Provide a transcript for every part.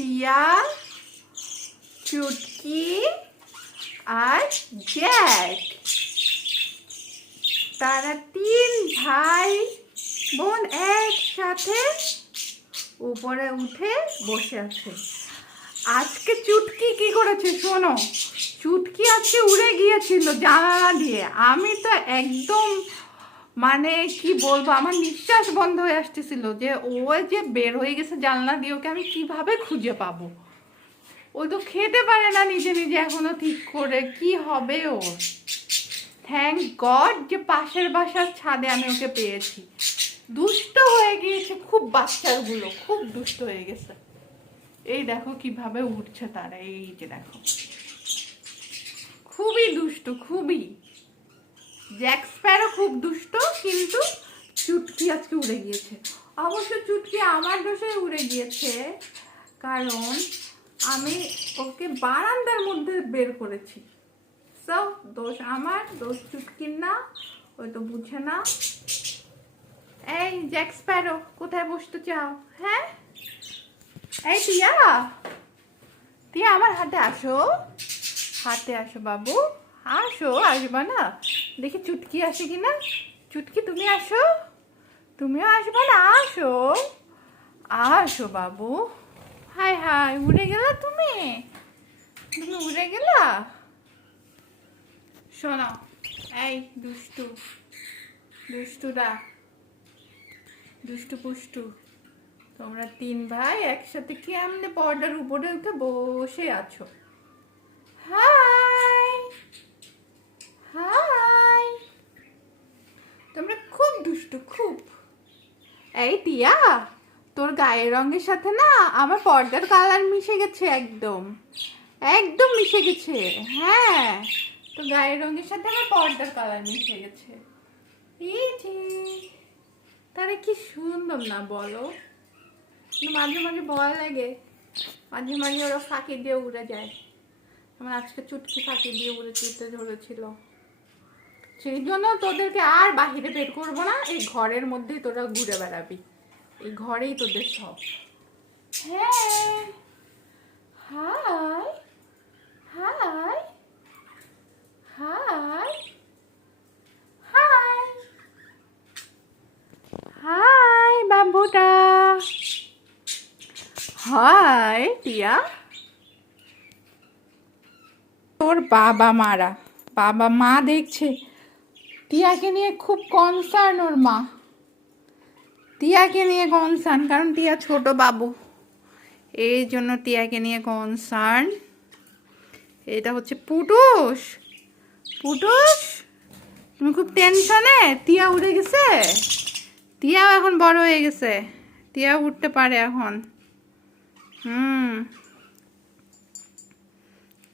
টিয়া, চুটকি আর জ্যাক। তারা 3 ভাই বোন একসাথে উপরে উঠে বসে আছে। আজকে চুটকি কি করেছে শোনো। চুটকি আজকে উড়ে গিয়েছিল জানালা দিয়ে। আমি তো একদম মানে কি বলবো, আমার নিঃশ্বাস বন্ধ হয়ে আসতেছিল যে ও যে বের হয়ে গেছে জানলা দিয়ে, ওকে আমি কিভাবে খুঁজে পাবো। ও তো খেতে পারে না নিজে নিজে এখনো ঠিক করে, কি হবে ওর। থ্যাংক গড যে পাশের বাসার ছাদে আমি ওকে পেয়েছি। দুষ্ট হয়ে গিয়েছে খুব, বাচ্চাগুলো খুব দুষ্ট হয়ে গেছে। এই দেখো কিভাবে উঠছে তারা, এই যে দেখো খুবই দুষ্ট, খুবই। জ্যাক স্প্যারো খুব দুষ্ট, কিন্তু চুটকি আজকে উড়ে গিয়েছে। অবশ্য চুটকি আমার দোষে উড়ে গিয়েছে, কারণ আমি ওকে বারান্দার মধ্যে বের করেছি। সব দোষ আমার, দোষ চুটকির না, ওই তো বুঝে না। এই জ্যাক স্প্যারো কোথায় বসতে চাও? হ্যাঁ এই টিয়া, টিয়া আমার হাতে আসো, হাতে আসো বাবু, আসো। আসবা না? দেখি চুটকি আসে কিনা। চুটকি তুমি আসো, তুমিও আসবা না? আসো আসো বাবু। হাই হাই, উড়ে গেলা তুমি, তুমি উড়ে গেলা। শোনো এই দুষ্টু দুষ্টুরা, দুষ্টু পুষ্টু, তোমরা 3 ভাই একসাথে কেমনে পর্দার উপরে উঠে বসে আছো? হাই হাই, তোমরা খুব দুষ্টু খুব। এই টিয়া, তোর গায়ের রঙের সাথে না আমার পর্দার কালার মিশে গেছে, একদম একদম মিশে গেছে। হ্যাঁ, তোর গায়ের রঙের সাথে আমার পর্দার কালার মিশে গেছে। এই যে তারে কি সুন্দর না বলো। মাঝে মাঝে ভয় লাগে, মাঝে মাঝে ওরা ফাঁকি দিয়ে উড়ে যায়। আমার আজকে চুটকি ফাঁকি দিয়ে উড়ে চুটতে ধরেছিল, সেই জন্য তোদেরকে আর বাহিরে বের করবো না, এই ঘরের মধ্যেই তোরা ঘুরে বেড়াবি, এই ঘরেই তোদের সব। হ্যাঁ high high high high high বাবুটা, হাই টিয়া। তোর বাবা মা দেখছে টিয়াকে নিয়ে খুব কনসার্ন, ওর মা টিয়াকে নিয়ে কনসার্ন, কারণ টিয়া ছোট বাবু, এই জন্য টিয়াকে নিয়ে কনসার্ন। এটা হচ্ছে পুটুস। পুটুস তুমি খুব টেনশনে? টিয়া উড়ে গেছে, টিয়াও এখন বড় হয়ে গেছে, টিয়া উঠতে পারে এখন।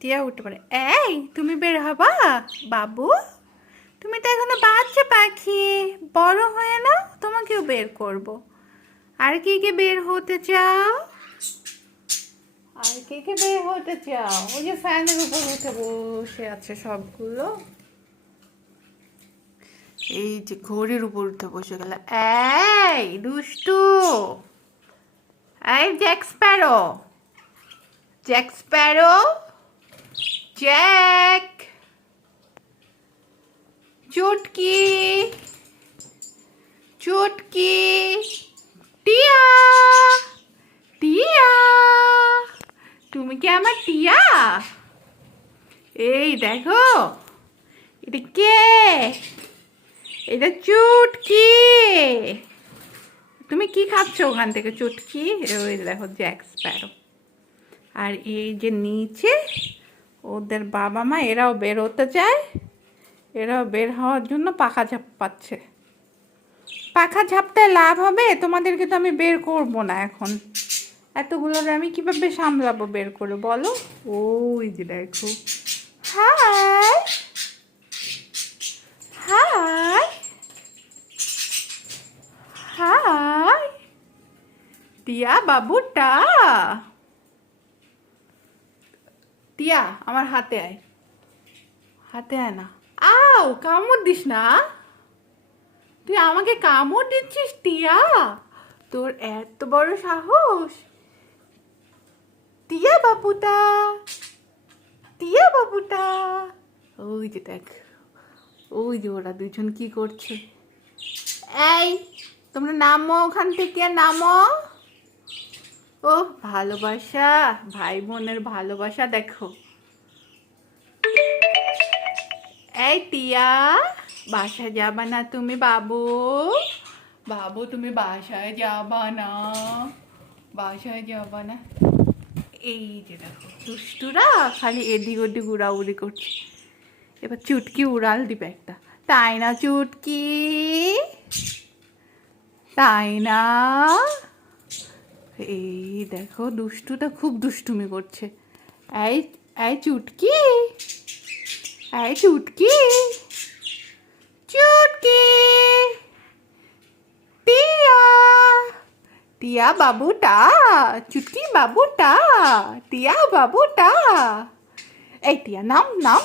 টিয়া উঠতে পারে। এই তুমি বের হবা বাবু? তুমি তো এখনো বাচ্চা পাখি, বড় হয়ে নাও, তোমাকেও বের করব। আর কে কে বের হতে চাও? আর কে কে বের হতে চাও? ওই যে ফ্যানের উপর উঠে বসে আছে সবগুলো, এই যে ঘড়ির উপর উঠে বসে গেল। এই দুষ্টু, এই Jack Sparrow, Jack Sparrow, Jack, Chutki, Chutki, টিয়া, টিয়া, তুমি কি আমার টিয়া? এই দেখো এটা কে, এটা চুটকি। তুমি কি খাচ্ছ ওখান থেকে চুটকি? ওই দেখো জ্যাক স্প্যারো। আর এই যে নিচে ওদের বাবা মা, এরাও বের হতে চায়, এরাও বের হওয়ার জন্য পাখা ঝাপপাচ্ছে। পাখা ঝাপটায় লাভ হবে? তোমাদেরকে তো আমি বের করব না এখন, এতগুলোর আমি কিভাবে সামলাবো বের করে বলো? ওই যে দেখো, হাই হাই হাই, টিয়া বাবুটা, টিয়া আমার হাতে আয়, হাতে আয় না। আও, কামড় দিস না, তুই আমাকে কামড় দিচ্ছিস টিয়া? তোর এত বড় সাহস! বাবুটা, টিয়া বাবুটা। ওই যে দেখ, ওই যে ওরা দুজন কি করছে। এই তোমরা নামো ওখান থেকে, নামো। ও ভালোবাসা, ভাই বোনের ভালোবাসা দেখো। এই টিয়া, বাসায় যাবা না তুমি বাবু? বাবু তুমি বাসায় যাবা না? বাসায় যাবা না? এই যে দেখো দুষ্টুরা খালি এদিক ওদিক উড়াউড়ি করছে। এবার চুটকি উড়াল দিবে একটা, তাই না চুটকি? তাই না? এই দেখো দুষ্টুটা খুব দুষ্টুমি করছে। এই এই চুটকি, এই চুটকি, চুটকি, টিয়া, টিয়া বাবুটা, চুটকি বাবুটা, টিয়া বাবুটা। এই টিয়া নাম, নাম,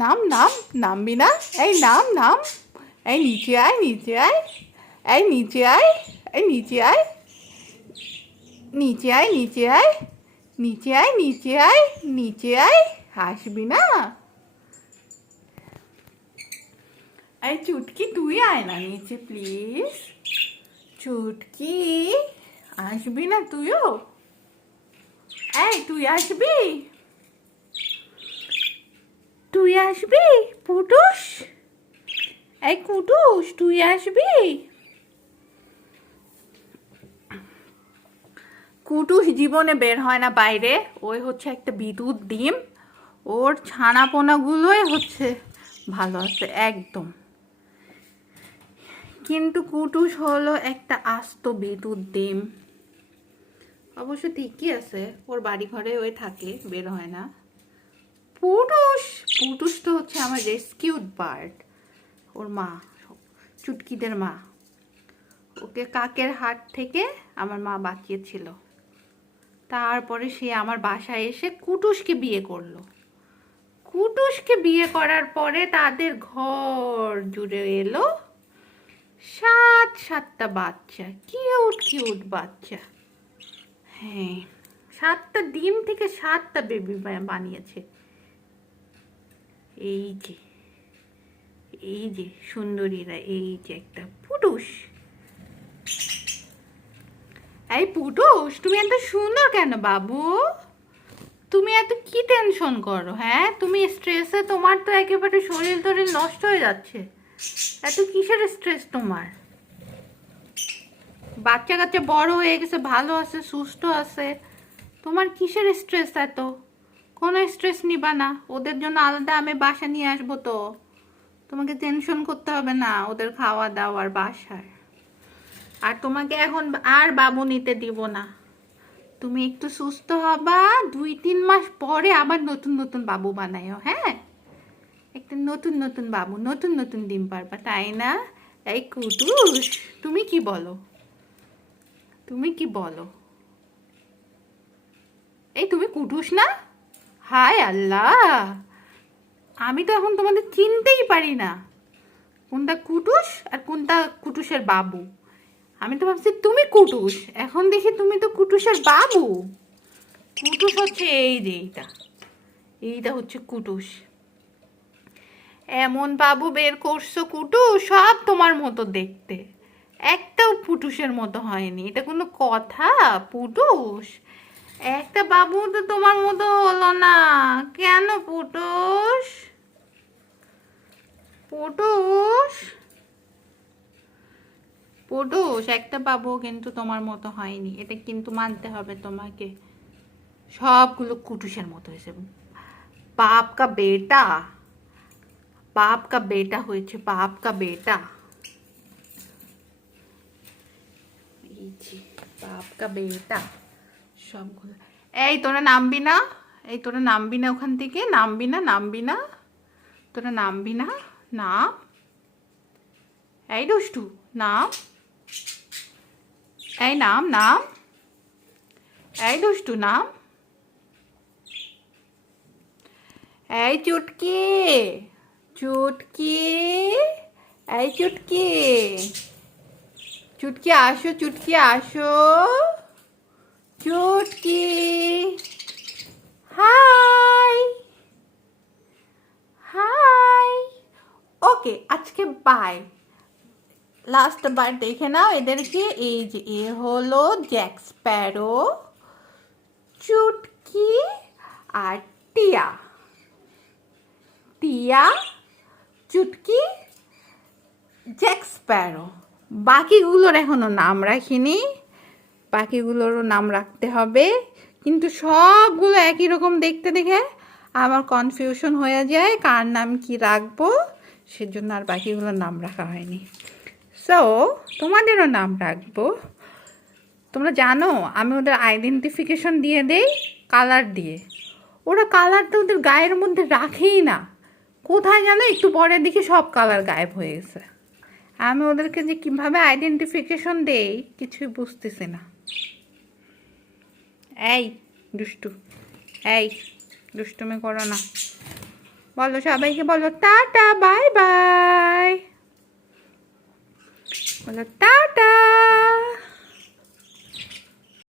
নাম, নাম, নামবি না? এই নাম, নাম। এই নিচে আয়, নিচে আয়, এই নিচে আয়, এই নিচে আয়, নিচে আয়, নিচে আয়, নিচে আয়, নিচে আয়, নিচে আয়। হাসবি না? এই চুটকি তুই আয় না নিচে প্লিজ। চুটকি আসবি না তুইও? এই তুই আসবি? তুই আসবি পুটুস? এই কুটুস তুই আসবি? কুটুস জীবনে বের হয় না বাইরে, ওই হচ্ছে একটা বিদ্যুৎ ডিম। ওর ছানাপোনাগুলোই হচ্ছে ভালো আছে একদম, কিন্তু কুটুস হলো একটা আস্ত বিদ্যুৎ ডিম। অবশ্য ঠিকই আছে, ওর বাড়ি ঘরে ওই থাকে, বের হয় না। পুটুস, পুটুস তো হচ্ছে আমার রেস্কিউড বার্ড, ওর মা, চুটকিদের মা। ওকে কাকের হাট থেকে আমার মা বাঁচিয়েছিল। তারপরে সে আমার বাসায় এসে কুটুসকে বিয়ে করলো। কুটুসকে বিয়ে করার পরে তাদের ঘর জুড়ে এলো সাতটা বাচ্চা, কিউট কিউট বাচ্চা। হ্যাঁ, 7টা ডিম থেকে 7টা বেবি বানিয়েছে। এই যে, এই যে সুন্দরীরা, এই যে একটা পুটুস। এই পুটুস তুমি এত সুন্দর কেন বাবু? তুমি এত কি টেনশন করো? হ্যাঁ, তুমি স্ট্রেসে তোমার তো একেবারে শরীর টরীর নষ্ট হয়ে যাচ্ছে। এত কিসের স্ট্রেস তোমার? বাচ্চা কাচ্চা বড় হয়ে গেছে, ভালো আছে, সুস্থ আছে, তোমার কিসের স্ট্রেস এত? কোনো স্ট্রেস নিবা না, ওদের জন্য আলাদা আমি বাসা নিয়ে আসবো, তো তোমাকে টেনশন করতে হবে না ওদের খাওয়া দাওয়ার বাসার। আর তোমাকে এখন আর বাবু নিতে দিব না, তুমি একটু সুস্থ হবা, 2-3 মাস পরে আবার নতুন নতুন বাবু বানায়ও। হ্যাঁ, একটা নতুন নতুন বাবু, নতুন নতুন ডিম পারবা, তাই না? এই কুটুস তুমি কি বলো? তুমি কি বলো? এই তুমি কুটুস না? হায় আল্লাহ, আমি তো এখন তোমাদের চিনতেই পারি না, কোনটা কুটুস আর কোনটা কুটুসের বাবু। আমি তো ভাবছি তুমি কুটুস, এখন দেখি তুমি তো কুটুসের বাবু। কুটুস হচ্ছে এই যে এইটা, এইটা হচ্ছে কুটুস। এমন বাবু বের করছো কুটুস, সব তোমার মতো দেখতে, একটাও পুটুসের মতো হয়নি। এটা কোনো কথা? পুটুস একটা বাবু তো তোমার মতো হলো না কেন পুটুস? পুটুস, পুটুস একটা বাবু কিন্তু তোমার মতো হয়নি, এটা কিন্তু মানতে হবে তোমাকে। সবগুলো কুটুসের মতো হয়েছে। বাপ কা বেটা, বাপ কা বেটা হয়েছে, বাপ কা বেটা। এই যে বাপ কা বেটা সবগুলো। এই তোরা নামবি না? এই তোরা নামবি না ওখান থেকে? নামবি না? নামবি না? তোরা নামবি না? নাম। এই দুষ্টু নাম, এই নাম, নাম। এই দুষ্টু নাম। এই চুটকি, চুটকি, এই চুটকি, চুটকি আসো, চুটকি আসো, চুটকি, পাই। লাস্ট বার দেখে নাও এদেরকে। এই যে এ হলো জ্যাক স্প্যারো, চুটকি আর টিয়া। টিয়া, চুটকি, জ্যাক স্প্যারো। বাকিগুলোর এখনো নাম রাখিনি, বাকিগুলোরও নাম রাখতে হবে, কিন্তু সবগুলো একই রকম দেখতে দেখে আমার কনফিউশন হয়ে যায় কার নাম কি রাখবো, সেজন্য আর বাকিগুলোর নাম রাখা হয়নি। সো তোমাদেরও নাম রাখবো। তোমরা জানো আমি ওদের আইডেন্টিফিকেশন দিয়ে দেই কালার দিয়ে। ওরা কালারটা ওদের গায়ের মধ্যে রাখেই না, কোথায় জানো একটু পরের দিকে সব কালার গায়েব হয়ে গেছে। আমি ওদেরকে যে কীভাবে আইডেন্টিফিকেশন দেই কিছুই বুঝতেছি না। এই দুষ্টু, এই দুষ্টুমি করো না। বলো সবাইকে, বলো টাটা বাই বাই, বলো টাটা।